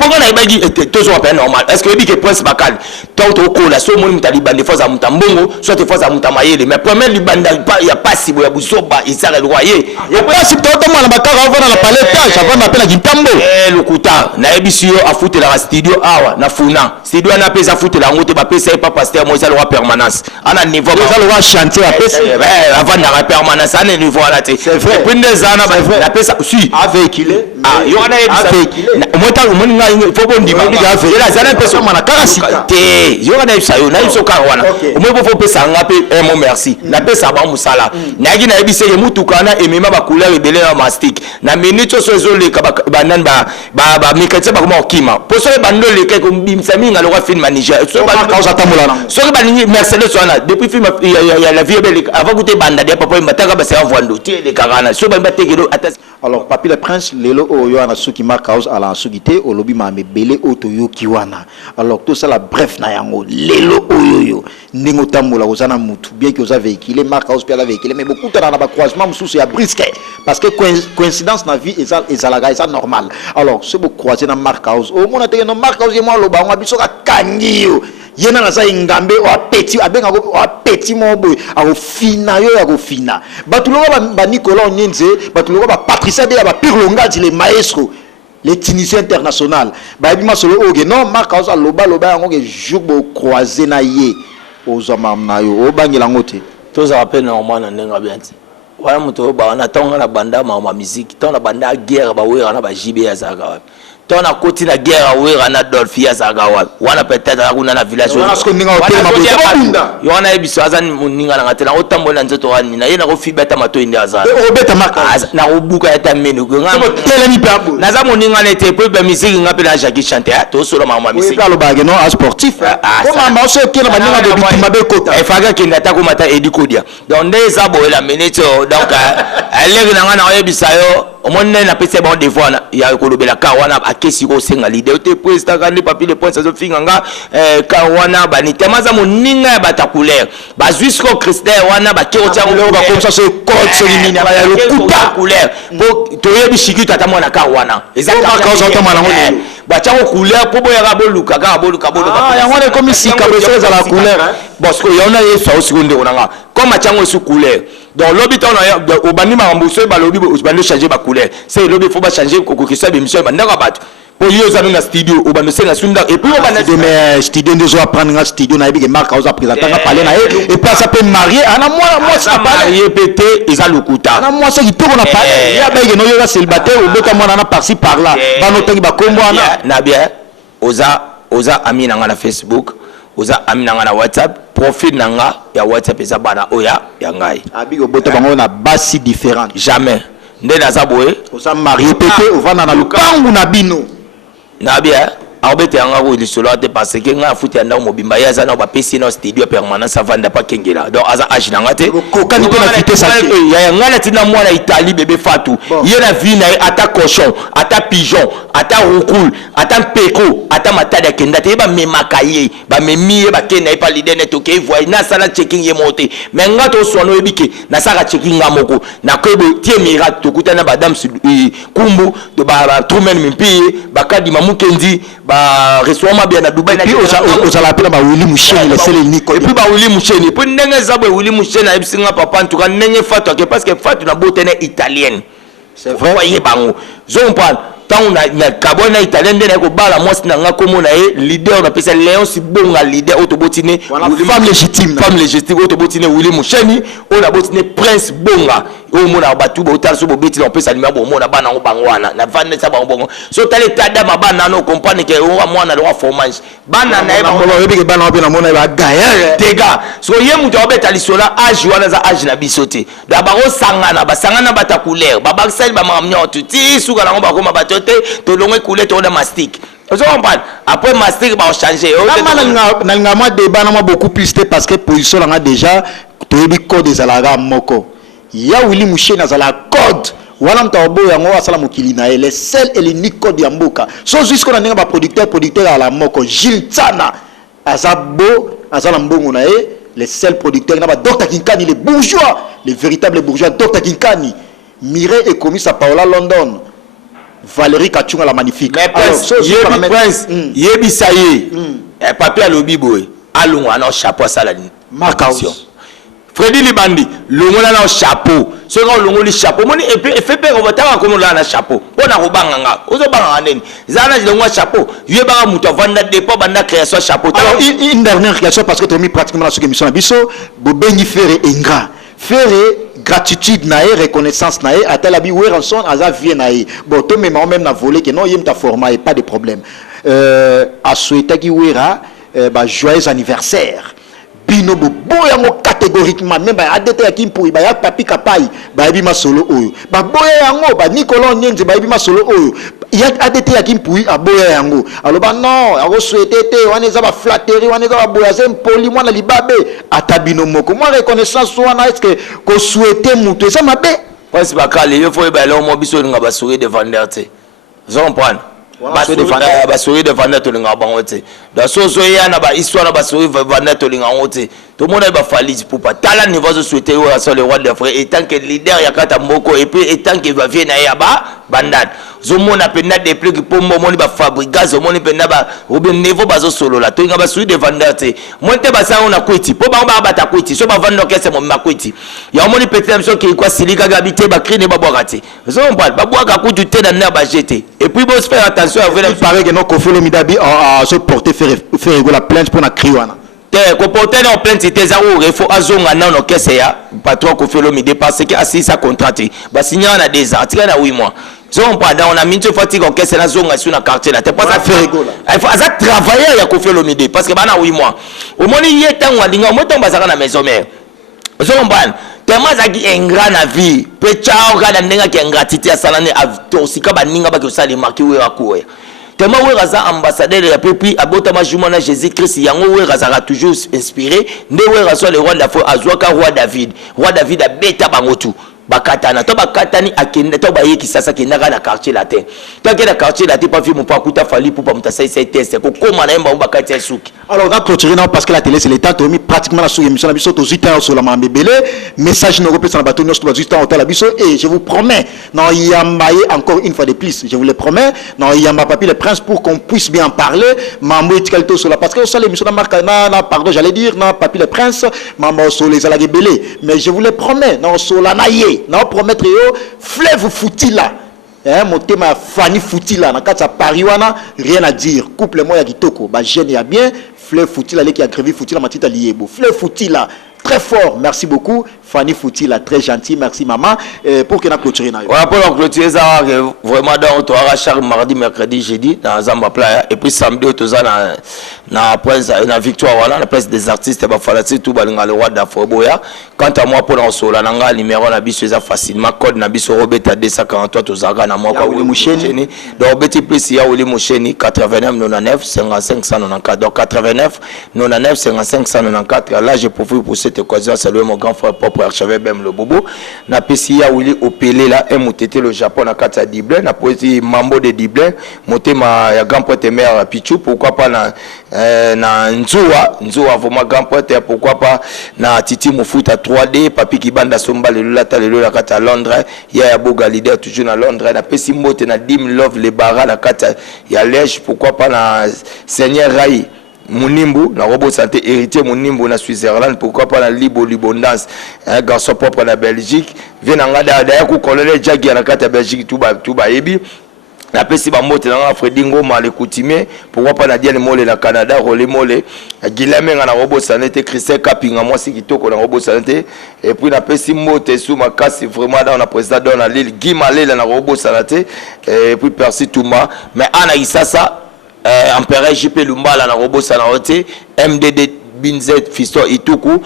pourquoi na ibagi toujours appel normal est-ce que dit que prince bakal tant au cola so moni mutaliban des fois à mutambongo soit des fois à mutamayele mais premier libanda il y a pas si boya busoba isara le royer il y a pas si to mwana bakara avant na palais avant na pela gitambo le kuta na ebisio a foutre la studio awa na funa studio na pesa foutre la ngote ba pesa pas pasteur moi ça le roi permanence ana niveau ça le roi chantier a pesa avant na permanence ana niveau là c'est vrai pende zana la pesa si avec il est ah yo na ebisa moi faut bon dire la zana personne mana karasi te yo na ibisa yo na ibso ka wana moi faut pesa ngape mon merci na pesa ba musala na gi na ibise ye mutuka na emema ba couleur ebele na mastic na minute so zo le ka ba nan ba mikate ba ko kima po so ba ndo le ke ko bimsa minga le film manager so ba cause atamula na so ba ni Mercedes wana depuis film ya la vie belle avant goûter banda de papa mbataka ba sa vondo tie de karana so ba tekelo alors papi le prince lelo oyo ana suki mark house ala sukité o lobi ma mebele otoyo kiwana alors tout ça la bref na yango lelo oyo ndingo tambola ozana mutu bien que oza véhicule mark house pe la véhicule mais beaucoup tana na ba croisement mususu ya brisque parce que coïncidence na vie ezalaga ça normal alors ce beau croiser na mark house au mona te no mark house mo lo ba ngwa biso ka kangiyo yena na sa ingambe o petit abenga ko o petit mobo a fina yo ya ko fina batulo ba Nicolas Nyenze batulo ba Patricia de ba Pirlonga les maestros les Tunisiens internationaux ba bima solo oge non mark house loba yango ke jour bo croiser na ye ozama na yo o bangela ngote to za rappel normal na ndenga bianti wala muto ba na tonga na banda ma musique tonga banda guerre ba wera na ba jibe ya zaka tona koti na guerre wera na Dolphia Zagawa wana peut-être akuna na village wana sko ninga hotel mabunda yona ebiso azani muninga na ngatela otambola nzeto wani na yena ko fibeta mato inde azana o beta maka na obuka ya tamene ko ngamo tele ni papo na za muninga na te pe musique ngape na Jackie chanter to solo mama musique ka lo bage non sportif ko mama so kena baninga de bitima be kota e faga kinda ta ko mata edikodia donc ndeza boela minute donc alege na ngana oyebisayo omone na pese bon devoir ya kolobela ka wana akesi ko senga leader te président kandi papier le point ça zo finganga ka wana bani temaza moninga ya batacouleur ba jusqu'au cristal wana ba kero tya lo ba comme ça c'est code solini na ya le coupa couleur po to yebi shikita ta mona ka wana exactement ka zo ta mwana ngoni ba tya ko couleur po boya ka boluka ya wana comme si ka besoin za la couleur parce que yona yeso aussi konde onanga comme atyango su couleur donc lobby ton au bani mambuso ba lobby bande changer ba couleur c'est lobby faut ba changer ko ko ça émission banda ka bat pour yo za na studio au bande senga sunda et puis au bande mais studio ndezo apprendre nga studio na bi ke marque aux présenter nga parler na et puis ça peut marier ana moi ça marier pété ils a le kuta ana moi ça qui to na parler ya ba no yo célibataire ou beta moi na par-ci par là ba no tangi ba kombo ana na bien oza ami na nga na Facebook oza ami na nga na WhatsApp profil nanga ya WhatsApp eza bana oya ya ngai abi obota bango na basi différente jamais nde na zaboe oza marié pété ovana na lupangu na bino na bien abete yanga ko lisolo ate parce que nga futi anda mobimba ya zana ba pesi na studio permanence avanda pa kengela donc aza age na ngate ko kanite na fité ça ya ngala tina mwana Italie bébé Fatou yena vie na ata cochon ata pigeon ata roucoule ata peko ata matada kenda te ba memaka ye ba memi ba kena pa leader net OK voy na sala checking ye monter mais ngato sono ebike na sala checking ngamoko na kwebo tie mira to kutana madame kumbu de ba trumen mimpi ba kadi mamukendi ba restaurant bien na Dubai na puis on la appelle ba Willy Mouchen le seul unique et puis ba Willy Mouchen et puis ndenge za ba Willy Mouchen na ebsinga papa en tout cas ndenge Fatou parce que Fatou na botene italienne c'est vrai voyez bango zo prendre tant na kabona italien ndene ko bala mwasi na nga komo na ye leader na pesa Léon Sibonga leader autobotine femme légitime autobotine Willy Moucheni on a botine Prince Bonga o mona batu bo tarso bo beti na pesa limabo mona bana ngo bangwana na vande sa bango so tale tada mabana no comprendre que o mwana le fromage bana na ba mo yebike bana ope na mona ba gaya tega so ye muto obeta lisola age wana za age na bisote da ba ko sangana bata couleur ba ba sel ba mamnyo tuti suka na ngo ba ko mabato to longwe couleur to na mastic Après Master va changer. Moi débat beaucoup plus parce que position là déjà le code des alaga moko. Ya Willy Mouché na la code. Wala mtabo yango asala mokili na le seul et l'unique code ya mboka. So jusqu'on a nga producteur à la moko Gilles Tsana azabo azala mbongo na le seul producteur na ba Dr Kinkani les bourgeois, les véritables bourgeois Dr Kinkani. Mireille et commis à Paola London. Valérie Kachunga la magnifique. Mais Prince, Yebi Saye, papier à l'obiboé, allons à nos chapeaux à la marcation. Freddy Libandi, l'ongo na chapeau. Ce qu'on l'ongo li chapeau. Moni et puis fait peur on va t'avoir comme là na chapeau. On a robanga. Ozo banga neni. Zana l'ongo chapeau. Yé banga muto vanda dépôt banda création chapeau. Alors une dernière question parce que tu as mis pratiquement la émission na biso. Bobeni Ferré Ingra. Ferré gratitude nae reconnaissance nae atala bi weranson aza vie nae bon to même na volé que non yem ta format et pas de problème a souhaité ki wera joyeux anniversaire bino boya ngo catégoriquement même ba adete ya kimpui ba ya papi kapai ba bi masolo oyo ba boya yango ba Nicolas Nyenze ba bi masolo oyo ya adete ya kimpui aboya yango alors ba non a souhaité te wana za ba flatterie wana za ba boya zem poli mwana libabe atabino moko moi reconnaissance wana est-ce que ko souhaiter muto ça mabe parce ba kale yo faut ba lo mo biso nga ba sourire de vendeur te vous comprenez ba sourire de vendeur to nga bango te da so ya na ba histoire na ba sourire de vendeur to nga ngote tout le monde va falloir pour pas talent niveau de souhaiter sur le roi de frère et tant que leader ya kata mboko et puis et tant que va venir na yaba bandade zomona penda des plus pour mo moni ba fabrica zomoni penda ba ou niveau bazo solo la to nga ba sourire de vendeur te monte ba sa on a kwiti po ba ba ta kwiti so ba vendeur kese mo makwiti ya moni peut-être so ki kwa silika gabité ba crine ba boirati zo on parle ba boaka kutu te na ba jeter et puis bon se faire attention à vrai paraît que non Kofelo Midabi a se porter faire la plainte pour na criwana te ko porter en plainte c'était ça ou il faut azonga na no kese ya patron Kofelo Midé parce que assis sa contraté ba signer na 2 ans tika na 8 mois so on parle on a mis une fatigue en kese na zonga sur na quartier là te pas ça faire rigolo il faut ça travailler ya Kofelo Midé parce que ba na 8 mois au moni yetan wa dinga mo tomba ça na maison mère so on parle tellement ça qui ingrat na vie pe chao ga ndenga ki ingratitude asala ne tosika baninga ba ki osali marqué we akuwe tellement we raza ambassadeur ya pepi abota majuma na Jésus Christ yango we raza toujours inspiré nde we raza le roi de la foi azwaka roi David a beta bangotu bakatana to bakatani akende to bayeki sasa kinaka na quartier latin to ke na quartier latin pas fi mon pas kuta fali pour pas mutasa sai test ko koma na emba bakati ya suki alors on va clôturer non parce que la télé c'est l'état to mis pratiquement la émission la biso to 8 ans sur la mambebele message no repose na bato no to 8 ans au la biso et je vous promets non yambaye encore une fois de plus je vous le promets non yamba papi le prince pour qu'on puisse bien en parler mambo etikalto sur la parce que ça l'émission na marque na pardon j'allais dire non papi le prince mambo sur les alagebele mais je vous le promets non sur la naie non promettre yo fleuve Futila mon thème Fanny Futila na kata pariwana rien à dire couple moi ya kitoko ba jeune ya bien fleuve Futila qui a grévé Futila matita liebo fleuve Futila très fort merci beaucoup Fanny Futila très gentil merci maman pour que na clôturer na yo voilà pour clôturer ça vraiment dans toi chaque mardi mercredi jeudi dans Zamba Playa et puis samedi toza na prince na victoire voilà la place des artistes ba falati tout balinga le roi d'Afroboya quant à moi pour na sola nanga numéro na biso ça facilement code na biso Robert 243 tozaga na moi Willy Moucheni donc petit plus ya Willy Moucheni 89 99 55 194 donc 89 99 55 194 là je profite pour cette occasion saluer mon grand frère propre archevêque Bem le Bobo na pesi ya Willy Opelé là et motete le Japon na kata Diblin na poésie mambo de Diblin motema ya grand poète mère Pichu pourquoi pas na Nzua vraiment grand poète pourquoi pas na Titi Mufuta 3D papi Kibanda Somba le lata le la kata Londres ya Boga leader toujours na Londres na pesi mote na Dim Love le bara la kata ya Lège pourquoi pas na Seigneur Rai Munimbu na robot santé héritier Munimbu na Switzerland pourquoi pas na Libondance un garçon propre na Belgique vient ngada da ku colonel Jagi na kata Belgique tout ba yebi na pesi ba mote na Fredi Ngoma le coutumier pourquoi pas na Diane Mole na Canada Rolé Mole Guilherme na robot santé Christian Kapinga moi si kitoko na robot santé et puis na pesi mote sous makasi vraiment dans la président dans la Lille Guy Malela na robot santé et puis Percy Touma mais ana isasa Empereur JP Lumbala na robot sanote MDD Binzet Fiston Ituku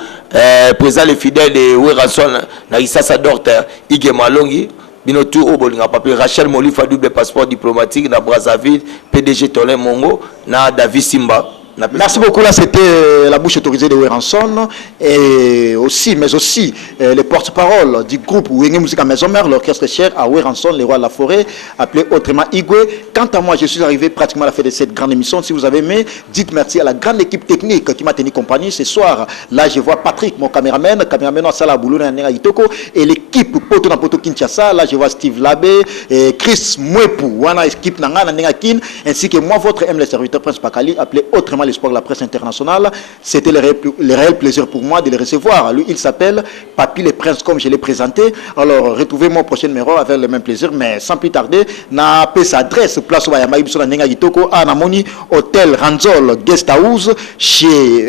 président le fidèle de Weranson na Isasa Docteur Ige Malongi bino tout au bolinga papier Rachel Molifa double passeport diplomatique na Brazzaville PDG Tolin Mongo na David Simba. Merci beaucoup. Là, c'était la bouche autorisée de Weranson et aussi, mais aussi les porte-parole du groupe Wenge Musica Maison Mère, l'orchestre cher à Weranson, les rois de la forêt, appelé autrement Igwe. Quant à moi, je suis arrivé pratiquement à la fin de cette grande émission. Si vous avez aimé, dites merci à la grande équipe technique qui m'a tenu compagnie ce soir. Là, je vois Patrick, mon caméraman à Sala Boulou Itoko, et l'équipe Poto na Poto Kinshasa. Là, je vois Steve Labé, et Chris Mwepu, wana équipe Nanga Kin, ainsi que moi, votre le serviteur Prince Bakali, appelé autrement l'espoir de la presse internationale. C'était le réel plaisir pour moi de le recevoir. Lui, il s'appelle Papy le Prince, comme je l'ai présenté. Alors, retrouvez mon prochain numéro avec le même plaisir, mais sans plus tarder, na sa adresse, place Wayama Ibsona Nenga Gitoko, à Namoni, Hôtel Ranzol Guest House, chez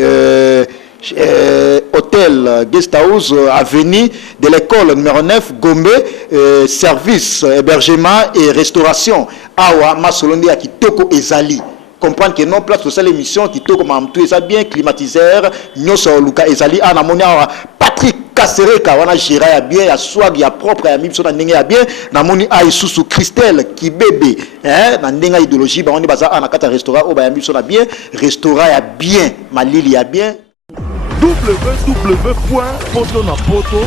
Hôtel Guest House, avenue de l'école numéro 9, Gombe, service, hébergement et restauration. Awa Masolondi à Kitoko Ezali. Comprendre que non place pour cette émission qui tout comme tout ça bien climatiseur nous sur Luka Ezali en amonia Patrick Kassereka wana géré ya bien ya swag ya propre ya mibso na ndenge ya bien na moni ai susu Christelle qui bébé na ndenge idéologie ba on baza na kata restaurant o ba ya mibso na bien restaurant ya bien malili ya bien www.potonapoto